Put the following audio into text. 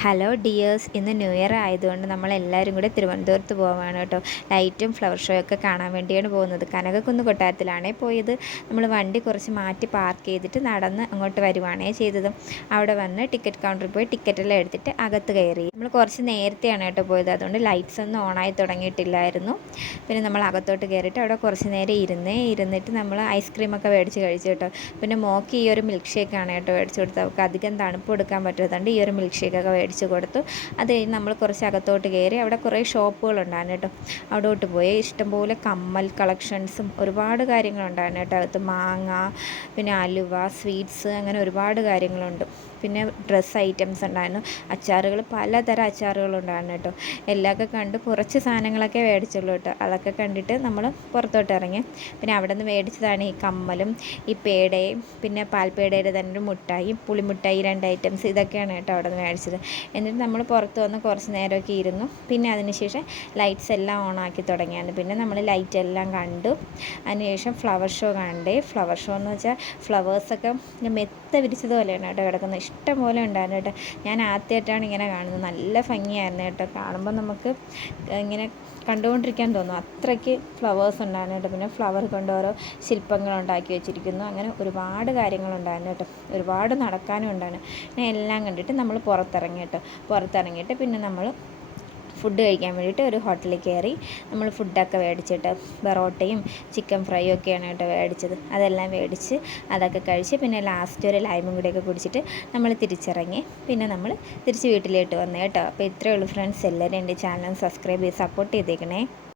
Hello dears, ഇന്ന് new year ആയതുകൊണ്ട് നമ്മളെല്ലാവരും കൂടെ തിരുവനന്തപുരത്ത് പോവാണ് കേട്ടോ. ലൈറ്റും ഫ്ലവർ ഷോ ഒക്കെ കാണാൻ വേണ്ടിയാണ് പോകുന്നത്. കനകക്കുന്ന് കൊട്ടാരത്തിലാണേ പോയത്. നമ്മൾ വണ്ടി കുറച്ച് മാറ്റി പാർക്ക് ചെയ്തിട്ട് നടന്ന് അങ്ങോട്ട് വരുവാണേ ചെയ്തത്. അവിടെ വന്ന് ടിക്കറ്റ് കൗണ്ടറിൽ പോയി ടിക്കറ്റെല്ലാം എടുത്തിട്ട് അകത്ത് കയറി. നമ്മൾ കുറച്ച് നേരത്തെയാണ് കേട്ടോ പോയത്, അതുകൊണ്ട് ലൈറ്റ്സ് ഒന്നും ഓണായി തുടങ്ങിയിട്ടില്ലായിരുന്നു. പിന്നെ നമ്മൾ അകത്തോട്ട് കയറിയിട്ട് അവിടെ കുറച്ച് നേരം ഇരുന്നിട്ട് നമ്മൾ ഐസ്ക്രീമൊക്കെ മേടിച്ച് കഴിച്ചു കേട്ടോ. പിന്നെ മോക്ക് ഈ ഒരു മിൽക്ക് ഷേക്കാണ് കേട്ടോ മേടിച്ച് കൊടുത്തത്. അവൾക്ക് അധികം തണുപ്പ് കൊടുക്കാൻ പറ്റാത്തതുകൊണ്ട് ഈ ഒരു മിൽക്ക് ഷേക്കൊക്കെ മേടിച്ച് കൊടുത്തു. അത് കഴിഞ്ഞ് നമ്മൾ കുറച്ച് അകത്തോട്ട് കയറി. അവിടെ കുറേ ഷോപ്പുകളുണ്ടായിരുന്നു കേട്ടോ. അവിടോട്ട് പോയി ഇഷ്ടംപോലെ കമ്മൽ കളക്ഷൻസും ഒരുപാട് കാര്യങ്ങളുണ്ടായിരുന്നു കേട്ടോ. അകത്ത് മാങ്ങ, പിന്നെ അലുവ, സ്വീറ്റ്സ്, അങ്ങനെ ഒരുപാട് കാര്യങ്ങളുണ്ട്. പിന്നെ ഡ്രസ്സ് ഐറ്റംസ് ഉണ്ടായിരുന്നു, അച്ചാറുകൾ, പലതരം അച്ചാറുകളുണ്ടായിരുന്നു കേട്ടോ. എല്ലാമൊക്കെ കണ്ട് കുറച്ച് സാധനങ്ങളൊക്കെ മേടിച്ചുള്ളൂ കേട്ടോ. അതൊക്കെ കണ്ടിട്ട് നമ്മൾ പുറത്തോട്ട് ഇറങ്ങി. പിന്നെ അവിടെ നിന്ന് മേടിച്ചതാണ് ഈ കമ്മലും ഈ പേടയും, പിന്നെ പാൽപ്പേടയുടെ തന്നെ ഒരു മുട്ടായും പുളിമുട്ടായി 2 ഐറ്റംസ്, ഇതൊക്കെയാണ് കേട്ടോ അവിടെ നിന്ന് മേടിച്ചത്. എന്നിട്ട് നമ്മൾ പുറത്ത് വന്ന് കുറച്ച് നേരമൊക്കെ ഇരുന്നു. പിന്നെ അതിനുശേഷം ലൈറ്റ്സ് എല്ലാം ഓണാക്കി തുടങ്ങിയാണ്. പിന്നെ നമ്മൾ ലൈറ്റ് എല്ലാം കണ്ടു. അതിനുശേഷം ഫ്ലവർ ഷോ കണ്ടേ. ഫ്ലവർ ഷോ എന്ന് വെച്ചാൽ ഫ്ലവേഴ്സൊക്കെ മെത്ത വിരിച്ചതുപോലെയാണ് കേട്ടോ കിടക്കുന്നത്. ഇഷ്ടം പോലെ ഉണ്ടായിരുന്നു കേട്ടോ. ഞാൻ ആദ്യമായിട്ടാണ് ഇങ്ങനെ കാണുന്നത്. നല്ല ഭംഗിയായിരുന്നു കേട്ടോ. കാണുമ്പോൾ നമുക്ക് ഇങ്ങനെ കണ്ടുകൊണ്ടിരിക്കാൻ തോന്നും, അത്രയ്ക്ക് ഫ്ലവേഴ്സ് ഉണ്ടായിരുന്നു കേട്ടോ. പിന്നെ ഫ്ലവർ കൊണ്ട് ഓരോ ശില്പങ്ങൾ ഉണ്ടാക്കി വെച്ചിരിക്കുന്നു. അങ്ങനെ ഒരുപാട് കാര്യങ്ങളുണ്ടായിരുന്നു കേട്ടോ. ഒരുപാട് നടക്കാനും ഉണ്ടായിരുന്നു. പിന്നെ എല്ലാം കണ്ടിട്ട് നമ്മൾ പുറത്തിറങ്ങി കേട്ടോ. പുറത്തിറങ്ങിയിട്ട് പിന്നെ നമ്മൾ ഫുഡ് കഴിക്കാൻ വേണ്ടിയിട്ട് ഒരു ഹോട്ടലിൽ കയറി. നമ്മൾ ഫുഡൊക്കെ മേടിച്ചിട്ട് ബറോട്ടയും ചിക്കൻ ഫ്രൈയും ഒക്കെയാണ് കേട്ടോ മേടിച്ചത്. അതെല്ലാം മേടിച്ച് അതൊക്കെ കഴിച്ച് പിന്നെ ലാസ്റ്റ് ഒരു ലൈമും കൂടിയൊക്കെ കുടിച്ചിട്ട് നമ്മൾ തിരിച്ചിറങ്ങി. പിന്നെ നമ്മൾ തിരിച്ച് വീട്ടിലോട്ട് വന്നു കേട്ടോ. അപ്പോൾ ഇത്രയേ ഉള്ളൂ ഫ്രണ്ട്സ്. എല്ലാവരും എൻ്റെ ചാനൽ സബ്സ്ക്രൈബ് ചെയ്ത് സപ്പോർട്ട് ചെയ്തേക്കണേ.